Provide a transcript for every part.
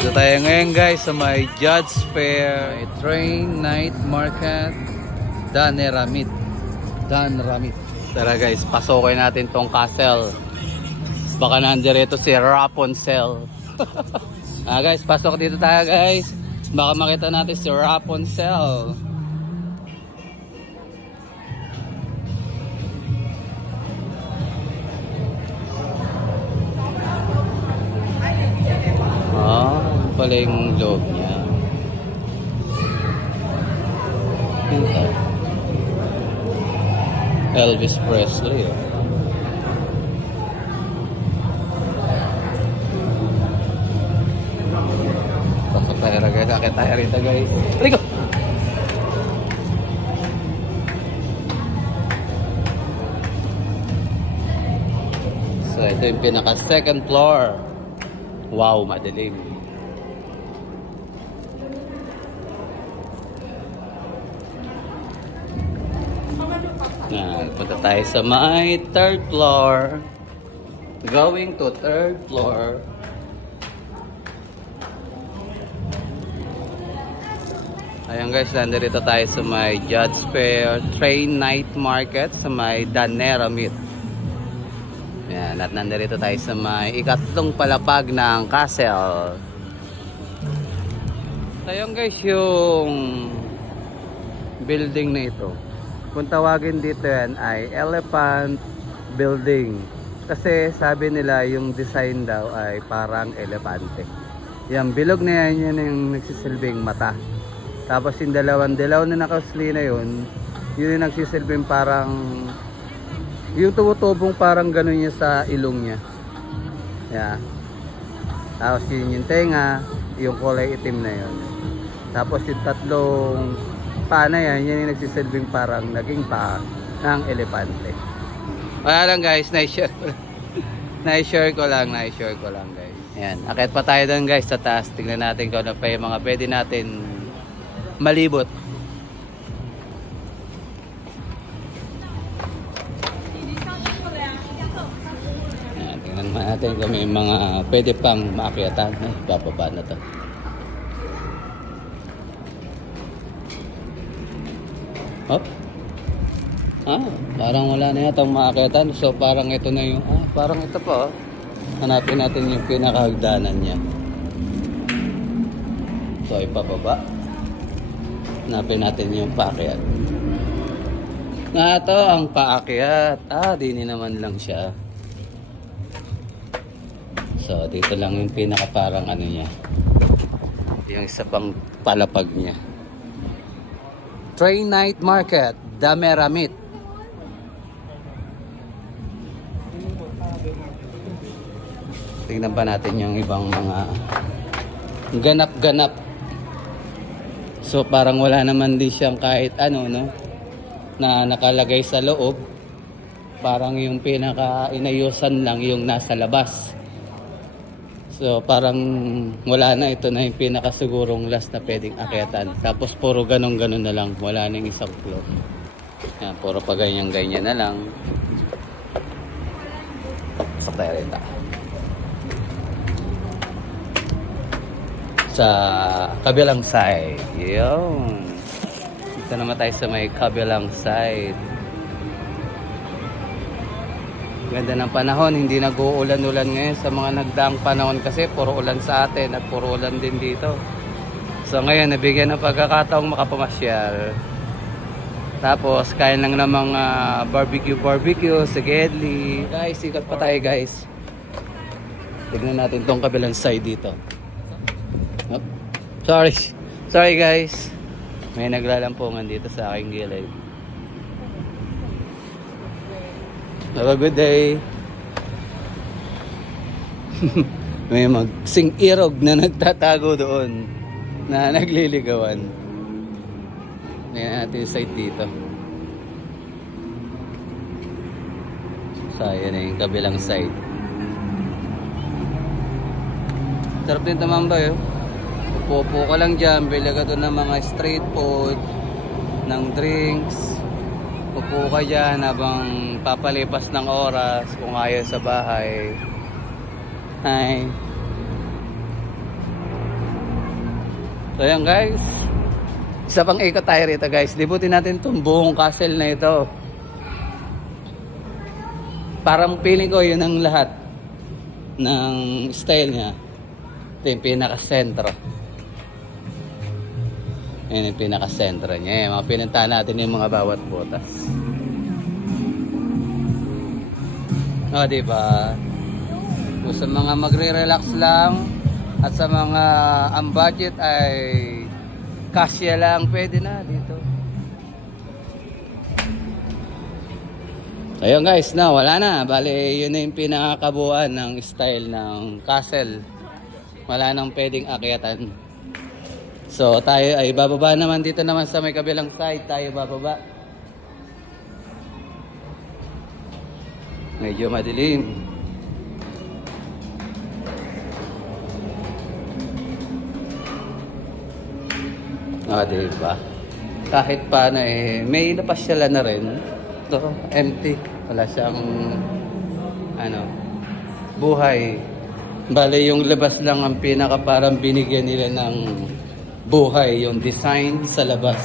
Dito tayo ngayon guys sa may Judge Fair, may train night market, Danaramit. Tara guys, pasukin natin tong castle. Baka nandirito si Rapunzel. Guys, pasok dito tayo guys. Baka makita natin si Rapunzel. Pala yung loob niya. Ito. Elvis Presley. Pasok tayo guys. Akit tayo rito guys. Rico! So ito yung pinaka second floor. Wow, madilim. Punta tayo sa may third floor. Going to third floor. Ayan guys, nandito tayo sa may Judge Fair Train Night Market sa may Danaramit. Ayan, at nandito tayo sa may ikatlong palapag ng castle. Ayan guys, yung building na ito, kung tawagin dito yan ay Elephant Building. Kasi sabi nila yung design daw ay parang elepante. Yung bilog na yan, yan yung nagsisilbing mata. Tapos yung dalawang dilaw na nakausli na yun, yun yung nagsisilbing parang, yung tumutubong parang gano'n niya sa ilong niya. Yeah. Tapos yun yung tenga, yung kulay itim na yun. Tapos yung tatlong paa na yan, yan yung nagsisilbing parang naging paa ng elepante. Wala lang guys, na-share ko lang guys. Ayan, akit pa tayo doon guys sa taas. Tingnan natin kung ano pa yung mga pwede natin malibot. Ayan, tingnan natin kung may mga pwede pang maakyatan. Bababa na to. Oh. Parang wala na yatang maakyatan. So parang ito na yung parang ito pa oh. Hanapin natin yung pinakahagdanan niya. So ipababa. Hanapin natin yung paakyat. Ito ang paakyat. Dini naman lang siya. So dito lang yung pinaka parang ano niya. Yung isa pang palapag niya. Train Night Market, Danaramit. Tingnan pa natin yung ibang mga ganap-ganap. So parang wala naman din siyang kahit ano, no? Na nakalagay sa loob. Parang yung pinaka-inayusan lang yung nasa labas. So parang wala na, ito na yung pinakasigurong last na pwedeng akyatan. Tapos puro ganun-ganun na lang, wala nang isang floor. Yan, puro pa ganyan-ganyan na lang. Sa tayo sa kabilang side. Yun. Dito naman tayo sa may kabilang side. Ganda ng panahon, hindi nag-uulan-ulan ngayon sa mga nagdaang panahon kasi puro ulan sa atin at puro ulan din dito. So ngayon nabigyan ng pagkakataong makapamasyal. Tapos kain lang ng mga barbecue sa Gedli. Guys, sikat pa tayo guys. Tignan natin tong kabilang side dito. Oh, sorry guys. May naglalampungan dito sa aking gilid. Have a good day. May magsing-irog na nagtatago doon na nagliligawan. Ngayon natin yung site dito. So yun yung kabilang side. Sarap din tumambay. Upo ka lang dyan, bili ka doon ng mga street food, ng drinks. Upo ka dyan habang papalipas ng oras kung ayaw sa bahay. Hi. So yan guys, isa pang ikot tayo rito guys. Libutin natin itong buong castle na ito. Parang feeling ko yun ang lahat ng style niya. Ito yung pinaka-sentro. Yan yung pinaka-sentro niya. Mga pinuntahan natin yung mga bawat butas. O, diba? Kung sa mga magre-relax lang at sa mga ang budget ay kasya lang, pwede na dito. Ayun guys, na wala na. Bale, yun na yung pinakabuuan ng style ng castle. Wala nang pwedeng akyatan. So, tayo ay bababa naman dito naman sa may kabilang side. Tayo bababa. Medyo madilim. Diba? Kahit paano eh, may napasyalan na rin. Ito, empty. Wala siyang buhay. Bale, yung labas lang ang pinaka parang binigyan nila ng buhay. Yung design sa labas.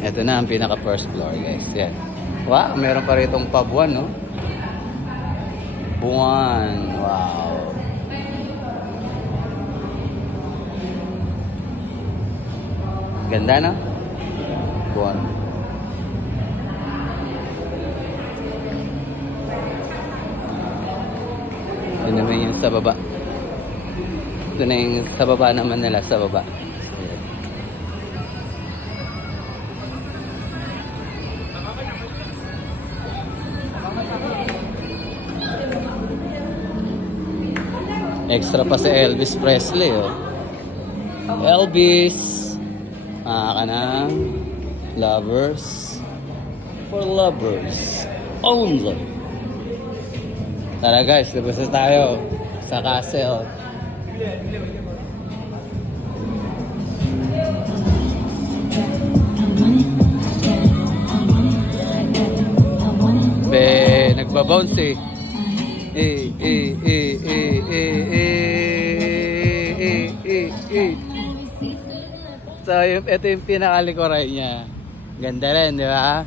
Ito na ang pinaka first floor guys. Yan. Wow, meron pa rin itong pabuan, no? Buwan. Wow. Ganda na? Buwan. Ito naman yung sa baba. Ito na yung sa baba naman nila, sa baba. Extra pa si Elvis Presley, oh. Elvis! Ka ng lovers for lovers only. Tara guys, labas na tayo sa castle. Nagbabounce eh. So, ito yung pinakalikuran niya. Ganda rin, di ba?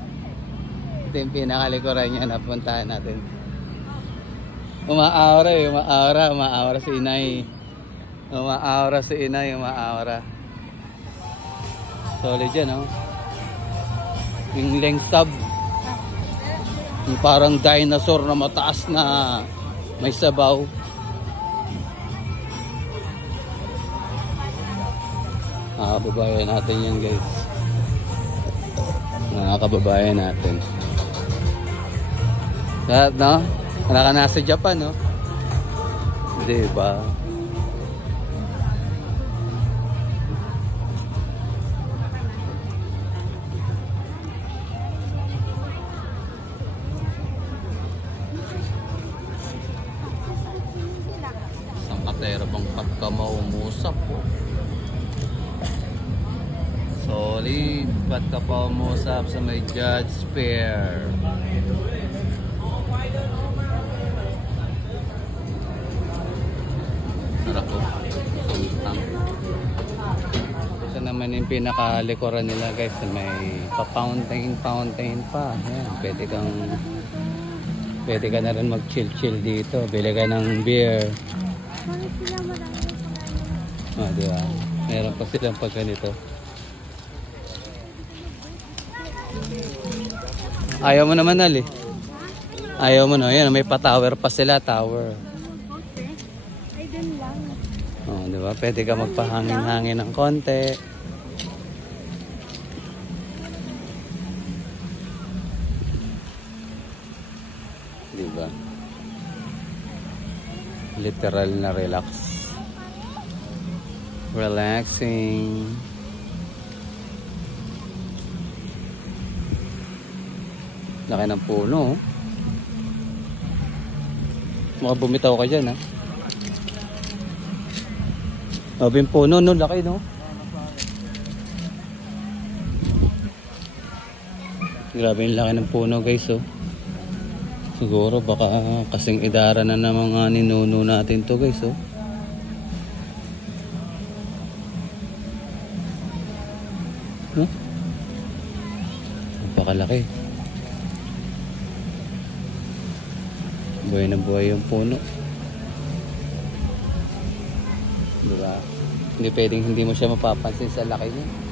Ito yung pinakalikuran niya. Napuntahan natin. Umaaura eh. Umaaura si inay. Umaaura si inay. Umaaura. Solid yan, oh. Yung lengsab. Yung parang dinosaur na mataas na may sabaw. Mga kababayan natin yan guys. Mga kababayan natin. Lahat, no? Wala ka nasa Japan, no? Diba? Isang katero bang pagkamaumusap po? Solid, ba't ka pa umusap sa may Judge Fair? Harap ko. Sultang. Ito naman yung pinakalikuran nila guys. May pa-fountain pa. Ayan, pwede ka na rin mag-chill dito. Bili ka ng beer. Diba? Meron pa silang pag ganito. Ayaw mo naman Ali. Ayaw mo na. Ayan, may pa-tower pa sila. Tower. Ay, dun lang. Oh, di ba? Pwede ka magpahangin-hangin ng konti. Di ba? Literal na relax. Relaxing. Laki ng puno. Maka bumitaw ka dyan, ha? Sabi yung puno, no? Laki, no? Grabe yung laki ng puno, guys, oh. Siguro baka kasing idara na ng mga ninuno natin to guys, oh. Huh? Napakalaki. Buhay na buhay yung puno. Diba? Hindi pwedeng hindi mo siya mapapansin sa laki niya.